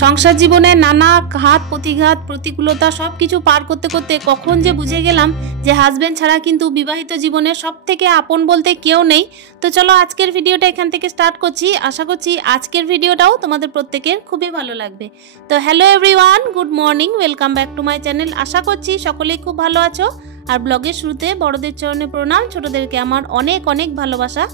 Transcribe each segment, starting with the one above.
সংসার জীবনে নানা ঘাত প্রতিঘাত প্রতিকূলতা সবকিছু পার করতে করতে কখন যে বুঝে গেলাম যে হাজবেন্ড ছাড়া কিন্তু বিবাহিত জীবনে সবথেকে আপন বলতে কেউ নেই। তো চলো আজকের ভিডিওটা এখান থেকে স্টার্ট করছি। আশা করছি আজকের ভিডিওটাও তোমাদের প্রত্যেকের খুবই ভালো লাগবে। তো hello everyone, good morning, welcome back to my channel. আশা করছি সকলেই খুব ভালো আছো। আর ব্লগের শুরুতে বড়দের চরণে প্রণাম, ছোটদেরকে আমার অনেক অনেক ভালোবাসা।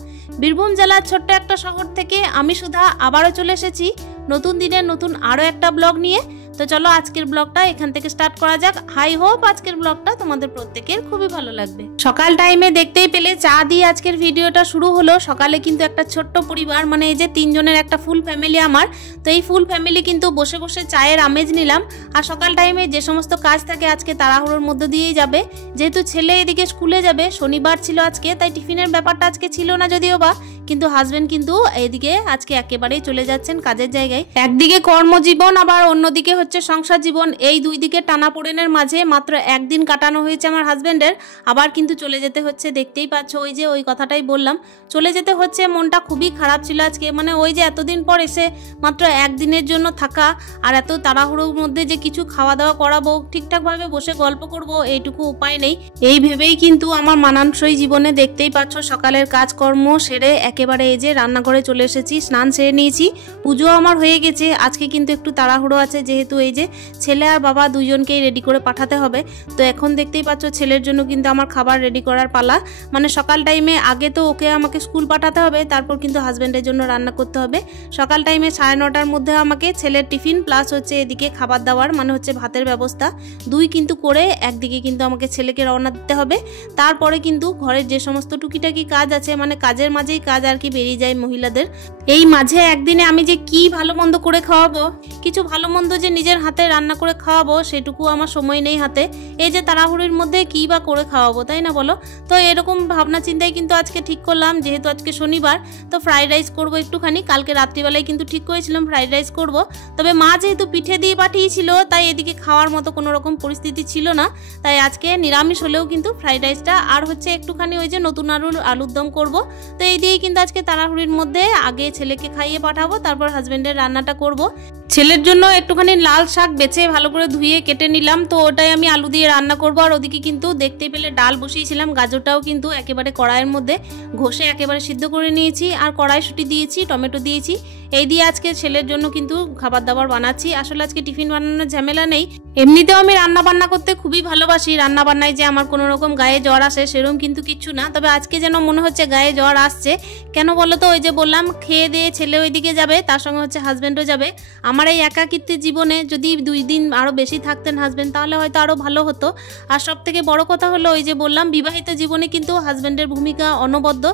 বীরভূম জেলার ছোট্ট একটা শহর থেকে আমি সুধা আবারও চলে এসেছি নতুন দিনের নতুন আরও একটা ব্লগ নিয়ে। তো চলো আজকের ব্লগটা এখান থেকে স্টার্ট করা যাক। হাই হোপ আজকের ব্লগটা তোমাদের প্রত্যেকের খুবই ভালো লাগবে। সকাল টাইমে দেখতেই পেলে চা দিয়ে আজকের ভিডিওটা শুরু হলো। সকালে কিন্তু একটা ছোট্ট পরিবার, মানে এই যে 3 জনের একটা ফুল ফ্যামিলি আমার। তো এই ফুল ফ্যামিলি কিন্তু বসে বসে চায়ের আমেজ নিলাম। আর সকাল টাইমে যে সমস্ত কাজ থাকে আজকে তাড়াহুড়োর মধ্যে দিয়েই যাবে, যেহেতু ছেলে এদিকে স্কুলে যাবে, শনিবার ছিল আজকে, তাই টিফিনের ব্যাপারটা আজকে ছিল না যদিও বা, কিন্তু হাজবেন্ড কিন্তু এদিকে আজকে একেবারেই চলে যাচ্ছেন কাজের জায়গায়। একদিকে কর্মজীবন আবার অন্যদিকে হচ্ছে সংসার জীবন, এই দুই দিকে টানাপোড়েনের মাঝে মাত্র একদিন কাটানো হয়েছে আমার হাজবেন্ডের। আবার কিন্তু চলে যেতে হচ্ছে, দেখতেই পাচ্ছ, ওই যে ওই কথাটাই বললাম, চলে যেতে হচ্ছে। মনটা খুবই খারাপ ছিল আজকে, মানে ওই যে এতদিন পর এসে মাত্র একদিনের জন্য থাকা, আর এত তাড়াহুড়োর মধ্যে যে কিছু খাওয়া দাওয়া করাবো, ঠিকঠাকভাবে বসে গল্প করব, এইটুকু উপায় নেই। এই ভেবেই কিন্তু আমার মানানসই জীবনে দেখতেই পাচ্ছ সকালের কাজকর্ম সেরে একেবারে এই যে রান্নাঘরে চলে এসেছি, স্নান সেরে নিয়েছি, পুজো আমার হয়ে গেছে। আজকে কিন্তু একটু তাড়াহুড়ো আছে, যেহেতু এই যে ছেলে আর বাবা দুইজনকেই রেডি করে পাঠাতে হবে। তো এখন দেখতেই পাচ্ছ ছেলের জন্য কিন্তু আমার খাবার রেডি করার পালা। মানে সকাল টাইমে আগে তো ওকে আমাকে স্কুল পাঠাতে হবে, তারপর কিন্তু হাজব্যান্ডের জন্য রান্না করতে হবে। সকাল টাইমে 9:30টার মধ্যে আমাকে ছেলের টিফিন প্লাস হচ্ছে এদিকে খাবার দাবার, মানে হচ্ছে ভাতের ব্যবস্থা দুই কিন্তু করে একদিকে কিন্তু আমাকে ছেলেকে রওনা দিতে হবে। তারপরে কিন্তু ঘরের যে সমস্ত টুকিটাকি কাজ আছে, মানে কাজের মাঝেই কাজ আর কি বেরিয়ে যায় মহিলাদের। এই মাঝে একদিনে আমি যে কি ভালো মন্দ করে খাওয়াবো, কিছু ভালো মন্দ যে নিজের হাতে রান্না করে খাওয়াবো, সেটুকু আমার সময় নেই হাতে। এই যে তাড়াহুড়ির মধ্যে কি বা করে খাওয়াবো, তাই না বলো? তো এরকম ভাবনা চিন্তায় কিন্তু আজকে ঠিক করলাম, যেহেতু আজকে শনিবার, তো ফ্রাইড রাইস করবো একটুখানি। কালকে রাত্রিবেলায় কিন্তু ঠিক করেছিলাম ফ্রাইড রাইস করব, তবে মা যেহেতু পিঠে দিয়ে পাঠিয়েছিল, তাই এদিকে খাওয়ার মতো কোনো রকম পরিস্থিতি ছিল না। তাই আজকে নিরামিষ হলেও কিন্তু ফ্রাইড রাইসটা আর হচ্ছে একটুখানি ওই যে নতুন আলুর দম করবো। তো এই দিয়েই কিন্তু আজকে তাড়াহুড়ির মধ্যে আগে ছেলেকে খাইয়ে পাঠাবো, তারপর হাজবেন্ডের রান্নাটা করব। ছেলের জন্য একটুখানি লাল শাক বেছে ভালো করে ধুয়ে কেটে নিলাম, তো ওটাই আমি আলু দিয়ে রান্না করব। আর ওদিকে কিন্তু দেখতেই পেলে ডাল বসিয়েছিলাম, গাজরটাও কিন্তু একেবারে কড়াইয়ের মধ্যে ঘষে একেবারে সিদ্ধ করে নিয়েছি, আর কড়াইশুঁটি দিয়েছি, টমেটো দিয়েছি। এই দিয়ে আজকে ছেলের জন্য কিন্তু খাবার দাবার বানাচ্ছি। আসলে আজকে টিফিন বানানোর ঝামেলা নেই। এমনিতেও আমি রান্না বান্না করতে খুবই ভালোবাসি, রান্না বান্নায় যে আমার কোনো রকম গায়ে জ্বর আসে সেরকম কিন্তু কিচ্ছু না। তবে আজকে যেন মনে হচ্ছে গায়ে জ্বর আসছে। কেন বলো তো? ওই যে বললাম খেয়ে দিয়ে ছেলে ওইদিকে যাবে, তার সঙ্গে হচ্ছে হাজব্যান্ডও যাবে। আমার এই একাকিত্বের জীবনে যদি 2 দিন আরও বেশি থাকতেন হাজব্যান্ড, তাহলে হয়তো আরও ভালো হতো। আর সব থেকে বড় কথা হলো, ওই যে বললাম বিবাহিত জীবনে কিন্তু হাজব্যান্ডের ভূমিকা অনবদ্য,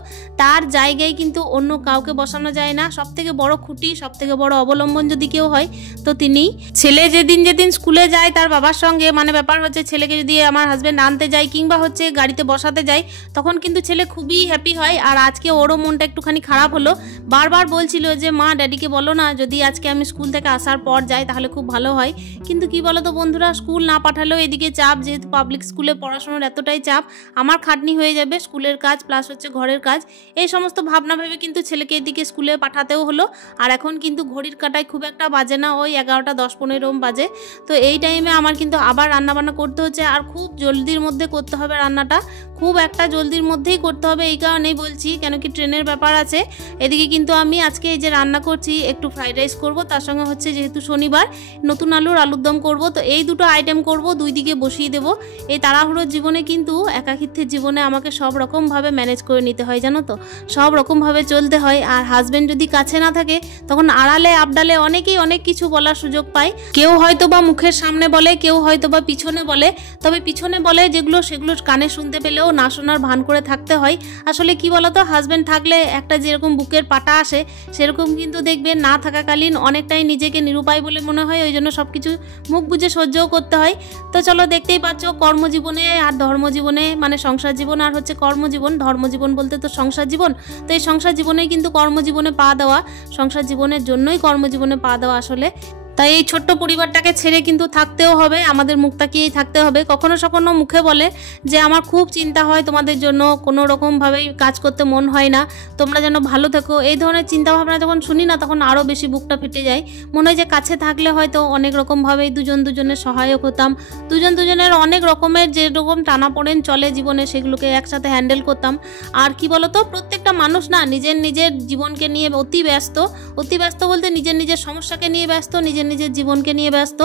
তার জায়গায় কিন্তু অন্য কাউকে বসানো যায় না। সব থেকে বড় খুঁটি, সব থেকে বড় অবলম্বন যদি কেউ হয় তো তিনি। ছেলে যেদিন স্কুলে যায় তার বাবার সঙ্গে, মানে ব্যাপার হচ্ছে ছেলেকে যদি আমার হাজব্যান্ড আনতে যায় কিংবা হচ্ছে গাড়িতে বসাতে যায়, তখন কিন্তু ছেলে খুবই হ্যাপি হয়। আর আজকে ওরও মনটা একটুখানি খারাপ হলো, বারবার বলছিল যে মা ড্যাডিকে বলো না যদি আজকে আমি স্কুল থেকে আসার পর যাই তাহলে খুব ভালো হয়। কিন্তু কি বলো তো বন্ধুরা, স্কুল না পাঠালেও এদিকে চাপ, যেহেতু পাবলিক স্কুলে পড়াশোনার এতটাই চাপ, আমার খাটনি হয়ে যাবে, স্কুলের কাজ প্লাস হচ্ছে ঘরের কাজ, এই সমস্ত ভাবনা ভেবে কিন্তু ছেলেকে এদিকে স্কুলে পাঠাতেও হলো। আর এখন কিন্তু ঘড়ির কাটায় খুব একটা বাজে না, ওই 11টা 10-15 বাজে। তো এই টাইমে আমার কিন্তু আবার রান্নাবান্না করতে হচ্ছে, আর খুব জলদির মধ্যে করতে হবে রান্নাটা, খুব একটা জলদির মধ্যেই করতে হবে। এই কারণেই বলছি, কেন কি ট্রেনের ব্যাপার আছে। এদিকে কিন্তু আমি আজকে এই যে রান্না করছি, একটু ফ্রাইড রাইস করব, তার সঙ্গে হচ্ছে যেহেতু শনিবার নতুন আলুর দম করব। তো এই দুটো আইটেম করব, দুই দিকে বসিয়ে দেব। এই তাড়াহুড়োর জীবনে কিন্তু, একাকিত্বের জীবনে আমাকে সব রকমভাবে ম্যানেজ করে নিতে হয়, জানো তো, সব রকমভাবে চলতে হয়। আর হাজব্যান্ড যদি কাছে না থাকে তখন আড়ালে আবডালে অনেকেই অনেক কিছু বলার সুযোগ পায়। কেউ হয়তো বা মুখের সামনে বলে, কেউ হয়তো বা পিছনে বলে। তবে পিছনে বলে যেগুলো, সেগুলো কানে শুনতে পেলেও না শোনার ভান করে থাকতে হয়। আসলে কি বলতো, হাজব্যান্ড থাকলে একটা যেরকম বুকের পাটা আসে, সেরকম কিন্তু দেখবে না থাকাকালীন অনেকটাই নিজেকে নিরুপায় বলে মনে হয়। ওই জন্য সব কিছু মুখ বুঝে সহ্যও করতে হয়। তো চলো দেখতেই পাচ্ছ, কর্মজীবনে আর ধর্মজীবনে, মানে সংসার জীবন আর হচ্ছে কর্মজীবন, ধর্মজীবন বলতে তো সংসার জীবন, তো এই সংসার জীবনেই কিন্তু কর্মজীবনে পা দেওয়া, সংসার জীবনের জন্যই কর্মজীবনে পা দেওয়া। আসলে তাই এই ছোট্ট পরিবারটাকে ছেড়ে কিন্তু থাকতেও হবে, আমাদের মুখ তাকিয়েই থাকতে হবে। কখনো কখনো মুখে বলে যে আমার খুব চিন্তা হয় তোমাদের জন্য, কোনো রকমভাবেই কাজ করতে মন হয় না, তোমরা যেন ভালো থেকো। এই ধরনের চিন্তাভাবনা যখন শুনি না তখন আরও বেশি বুকটা ফেটে যায়। মনে হয় যে কাছে থাকলে হয়তো অনেক রকমভাবেই দুজনের সহায়ক হতাম, দুজনের অনেক রকমের যেরকম টানাপোড়েন চলে জীবনে সেগুলোকে একসাথে হ্যান্ডেল করতাম। আর কি বলতো, প্রত্যেকটা মানুষ না নিজের জীবনকে নিয়ে অতি ব্যস্ত বলতে নিজের সমস্যাকে নিয়ে ব্যস্ত, নিজের জীবনকে নিয়ে ব্যস্ত।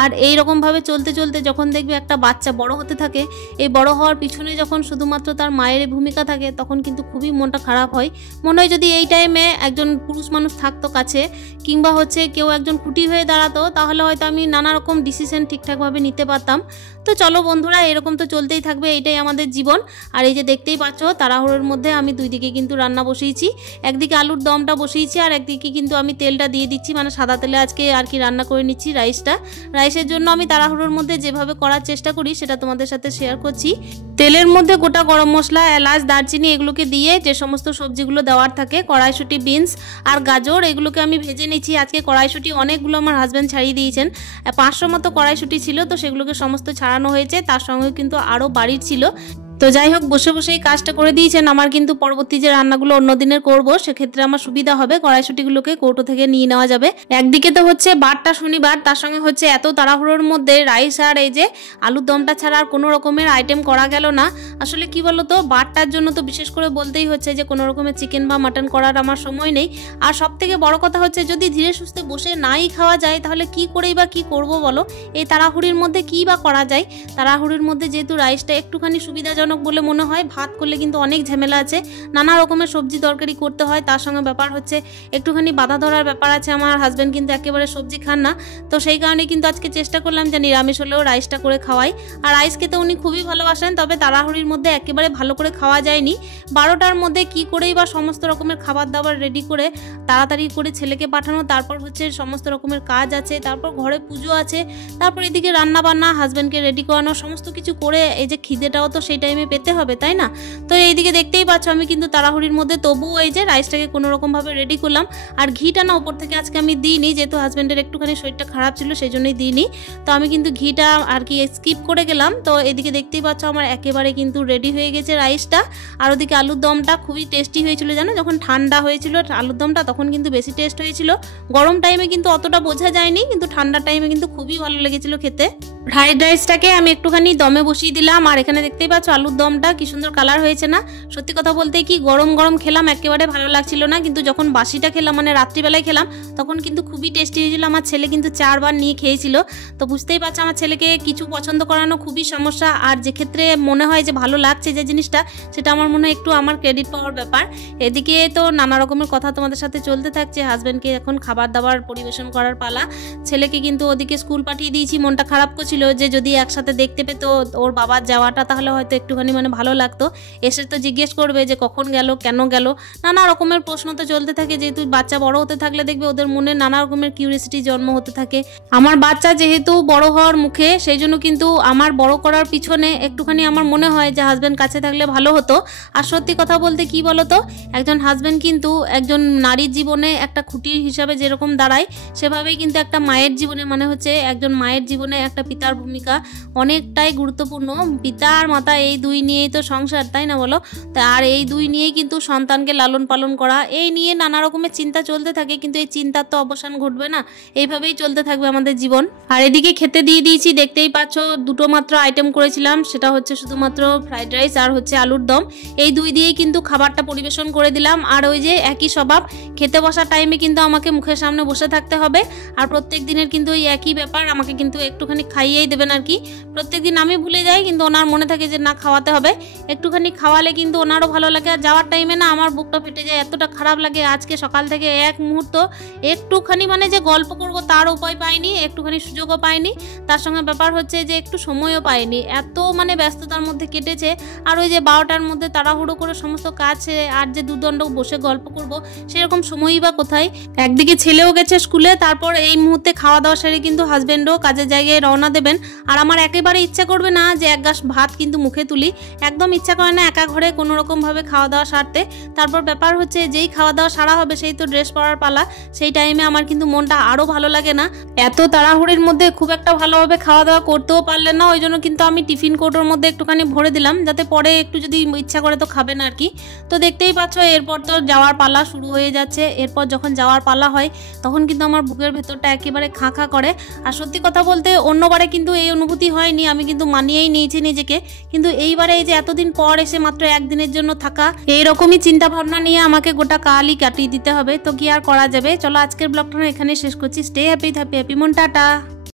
আর এই রকমভাবে চলতে যখন দেখবে একটা বাচ্চা বড় হতে থাকে, এই বড় হওয়ার পিছনে যখন শুধুমাত্র তার মায়ের ভূমিকা থাকে তখন কিন্তু খুবই মনটা খারাপ হয়। মনে হয় যদি এই টাইমে একজন পুরুষ মানুষ থাকতো কাছে, কিংবা কেউ একজন খুঁটি হয়ে দাঁড়াতো, তাহলে হয়তো আমি নানা রকম ডিসিশন ঠিকঠাকভাবে নিতে পারতাম। তো চলো বন্ধুরা, এরকম তো চলতেই থাকবে, এইটাই আমাদের জীবন। আর এই যে দেখতেই পাচ্ছ তাড়াহুড়োর মধ্যে আমি দুই দিকে কিন্তু রান্না বসিয়েছি। একদিকে আলুর দমটা বসিয়েছি আর একদিকে কিন্তু আমি তেলটা দিয়ে দিচ্ছি, মানে সাদা তেলে আজকে আর কি রান্না করে নিচ্ছি রাইসের জন্য। আমি তাড়াহুড়োর মধ্যে যেভাবে করার চেষ্টা করি সেটা তোমাদের সাথে শেয়ার করছি। তেলের মধ্যে গোটা গরম মশলা, এলাচ, দারচিনি এগুলোকে দিয়ে যে সমস্ত সবজিগুলো দেওয়ার থাকে, কড়াইশুঁটি, বিনস আর গাজর, এগুলোকে আমি ভেজে নিচ্ছি। আজকে কড়াইশুঁটি অনেকগুলো আমার হাজব্যান্ড ছাড়িয়ে দিয়েছেন, 500 মতো কড়াইশুঁটি ছিল, তো সেগুলোকে সমস্ত ছাড়ানো হয়েছে। তার সঙ্গে কিন্তু আরও বাড়ির ছিল। তো যাই হোক, বসেই কাজটা করে দিয়েছেন। আমার কিন্তু পরবর্তী যে রান্নাগুলো অন্য দিনের করবো সেক্ষেত্রে আমার সুবিধা হবে, কড়াইশুঁটিগুলোকে কৌটো থেকে নিয়ে নেওয়া যাবে। একদিকে তো বারটা শনিবার, তার সঙ্গে এত তাড়াহুড়োর মধ্যে রাইস আর এই যে আলুর দমটা ছাড়া আর কোনো রকমের আইটেম করা গেল না। আসলে কি বলতো, বারটার জন্য তো বিশেষ করে বলতেই হচ্ছে যে কোনো রকমের চিকেন বা মাটন করার আমার সময় নেই। আর সব থেকে বড় কথা যদি ধীরে সুস্থে বসে নাই খাওয়া যায় তাহলে কি করেই বা কি করবো বলো। এই তাড়াহুড়ির মধ্যে কি বা করা যায়। তাড়াহুড়ির মধ্যে যেহেতু রাইসটা একটুখানি সুবিধাজনক বলে মনে হয়, ভাত করলে কিন্তু অনেক ঝামেলা আছে, নানা রকমের সবজি তরকারি করতে হয়। তার সঙ্গে ব্যাপার একটুখানি বাধা ধরার ব্যাপার আছে। আমার হাজব্যান্ড কিন্তু একেবারে সবজি খান না, তো সেই কারণে কিন্তু আজকে চেষ্টা করলাম যে নিরামিষ হলেও রাইসটা করে খাওয়াই। আর রাইস খেতে উনি খুবই ভালোবাসেন, তবে তাড়াহুড়ির মধ্যে একেবারে ভালো করে খাওয়া যায়নি। 12টার মধ্যে কি করেই বা সমস্ত রকমের খাবার দাবার রেডি করে তাড়াতাড়ি করে ছেলেকে পাঠানো, তারপর সমস্ত রকমের কাজ আছে, তারপর ঘরে পুজো আছে, তারপর এদিকে রান্না বান্না, হাজব্যান্ডকে রেডি করানো, সমস্ত কিছু করে এই যে খিদেটাও তো সেই টাইমে পেতে হবে, তাই না? তো এইদিকে দেখতেই পাচ্ছ আমি কিন্তু তাড়াহুড়ির মধ্যে তবুও এই যে রাইসটাকে কোনো রকমভাবে রেডি করলাম। আর ঘিটা না উপর থেকে আজকে আমি দিইনি, যেহেতু হাজব্যান্ডের একটুখানি শরীরটা খারাপ ছিল সেই জন্যই দিইনি। তো আমি কিন্তু ঘিটা আর কি স্কিপ করে গেলাম। তো এদিকে দেখতেই পাচ্ছ আমার একেবারে কিন্তু রেডি হয়ে গেছে রাইসটা। আর ওদিকে আলুর দমটা খুবই টেস্টি হয়েছিল, জানো, যখন ঠান্ডা হয়েছিল আলুর দমটা তখন কিন্তু বেশি টেস্ট হয়েছিল। গরম টাইমে কিন্তু অতটা বোঝা যায়নি, কিন্তু ঠান্ডার টাইমে কিন্তু খুবই ভালো লেগেছিল খেতে। ফ্রাইড রাইসটাকে আমি একটুখানি দমে বসিয়ে দিলাম। আর এখানে দেখতেই পাচ্ছ আলুর দমটা কি সুন্দর কালার হয়েছে না। সত্যি কথা বলতে কি, গরম খেলাম একেবারে ভালো লাগছিল না, কিন্তু যখন বাসিটা খেলাম মানে রাত্রিবেলায় খেলাম তখন কিন্তু খুবই টেস্টি হয়েছিল। আমার ছেলে কিন্তু 4 বার নিয়ে খেয়েছিল। তো বুঝতেই পারছো আমার ছেলেকে কিছু পছন্দ করানো খুবই সমস্যা। আর যে ক্ষেত্রে মনে হয় যে ভালো লাগছে যে জিনিসটা, সেটা আমার মনে হয় একটু আমার ক্রেডিট পাওয়ার ব্যাপার। এদিকে তো নানা রকমের কথা তোমাদের সাথে চলতে থাকছে। হাজব্যান্ডকে এখন খাবার দাবার পরিবেশন করার পালা। ছেলেকে কিন্তু ওদিকে স্কুল পাঠিয়ে দিয়েছি। মনটা খারাপ করছিল যে যদি একসাথে দেখতে পেত ওর বাবার যাওয়াটা তাহলে হয়তো একটুখানি মানে ভালো লাগতো। এসে তো জিজ্ঞেস করবে যে কখন গেল, কেন গেল, নানা রকমের প্রশ্ন তো চলতে থাকে। যেহেতু বাচ্চা বড় হতে থাকলে দেখবে ওদের মনে নানা রকমের কিউরিয়াসিটি জন্ম হতে থাকে। আমার বাচ্চা যেহেতু বড় হওয়ার মুখে, সেই জন্য কিন্তু আমার বড় করার পিছনে একটুখানি আমার মনে হয় যে হাজব্যান্ড কাছে থাকলে ভালো হতো। আর সত্যি কথা বলতে কি বলতো, একজন হাজব্যান্ড কিন্তু একজন নারীর জীবনে একটা খুঁটি হিসাবে যেরকম দাঁড়ায়, সেভাবেই কিন্তু একটা মায়ের জীবনে মানে একজন মায়ের জীবনে একটা পিতার ভূমিকা অনেকটাই গুরুত্বপূর্ণ। পিতা আর মাতা এই দুই নিয়েই তো সংসার, তাই না বলো? আর এই দুই নিয়েই কিন্তু সন্তানকে লালন পালন করা, এই নিয়ে নানা রকমের চিন্তা চলতে থাকে। কিন্তু এই চিন্তার তো অবসান ঘটবে না, এইভাবেই চলতে থাকবে আমাদের জীবন। আর এদিকে খেতে দিয়ে দিয়েছি, দেখতেই পাচ্ছ দুটো মাত্র আইটেম করেছিলাম, সেটা শুধুমাত্র ফ্রাইড রাইস আর আলুর দম। এই দুই দিয়েই কিন্তু খাবারটা পরিবেশন করে দিলাম। আর ওই যে একই স্বভাব, খেতে বসার টাইমে কিন্তু আমাকে মুখের সামনে বসে থাকতে হবে। আর প্রত্যেক দিনের কিন্তু ওই একই ব্যাপার, আমাকে কিন্তু একটুখানি খাইয়েই দেবেন আর কি। প্রত্যেক দিন আমি ভুলে যাই, কিন্তু ওনার মনে থাকে যে না খাওয়াতে হবে। একটুখানি খাওয়ালে কিন্তু ওনারও ভালো লাগে। আর যাওয়ার টাইমে না আমার বুকটা ফেটে যায়, এতটা খারাপ লাগে। আজকে সকাল থেকে এক মুহূর্ত একটুখানি মানে যে গল্প করব তার উপায় পাইনি, একটুখানি সুযোগও পাইনি। তার সঙ্গে ব্যাপার যে একটু সময়ও পাইনি, এত মানে ব্যস্ততার মধ্যে কেটেছে। আর ওই যে 12টার মধ্যে তাড়াহুড়ো করে সমস্ত কাজ আর যে দুদণ্ড বসে গল্প করব সেরকম সময়ই বা কোথায়। একদিকে ছেলেও গেছে স্কুলে, তারপর এই মুহূর্তে খাওয়া দাওয়া সেরে কিন্তু হাজব্যান্ডও কাজের জায়গায় রওনা দেবেন। আর আমার একেবারে ইচ্ছা করবে না যে এক গ্লাস ভাত কিন্তু মুখে তুলি, একদম ইচ্ছা করে না একা ঘরে কোনো রকমভাবে খাওয়া দাওয়া সারতে। তারপর ব্যাপার হচ্ছে যেই খাওয়া দাওয়া সারা হবে সেই তো ড্রেস পরার পালা, সেই টাইমে আমার কিন্তু মনটা আরও ভালো লাগে না। এত তাড়াহুড়ির মধ্যে খুব একটা ভালোভাবে খাওয়া দাওয়া করতেও পারলেন না, ওই জন্য কিন্তু আমি টিফিন কৌটোর মধ্যে একটুখানি ভরে দিলাম, যাতে পরে একটু যদি ইচ্ছা করে তো খাবেন আর কি। তো দেখতেই পাচ্ছ এরপর তো যাওয়ার পালা শুরু হয়ে যাচ্ছে। এরপর যখন যাওয়ার পালা হয় তখন কিন্তু আমার বুকের ভেতরটা একেবারে খা খা করে। আর সত্যি কথা বলতে অন্যবারে কিন্তু এই অনুভূতি হয়নি, আমি কিন্তু মানিয়েই নিয়েছি নিজেকে। কিন্তু এইবারে এই যে এতদিন পর এসে মাত্র একদিনের জন্য থাকা, এইরকমই চিন্তা ভাবনা নিয়ে আমাকে গোটা কালই কাটিয়ে দিতে হবে। তো কি আর করা যাবে, চলো আজকের ব্লগটা এখানে শেষ করছি। স্টে হ্যাপি, হ্যাপি মন, টাটা।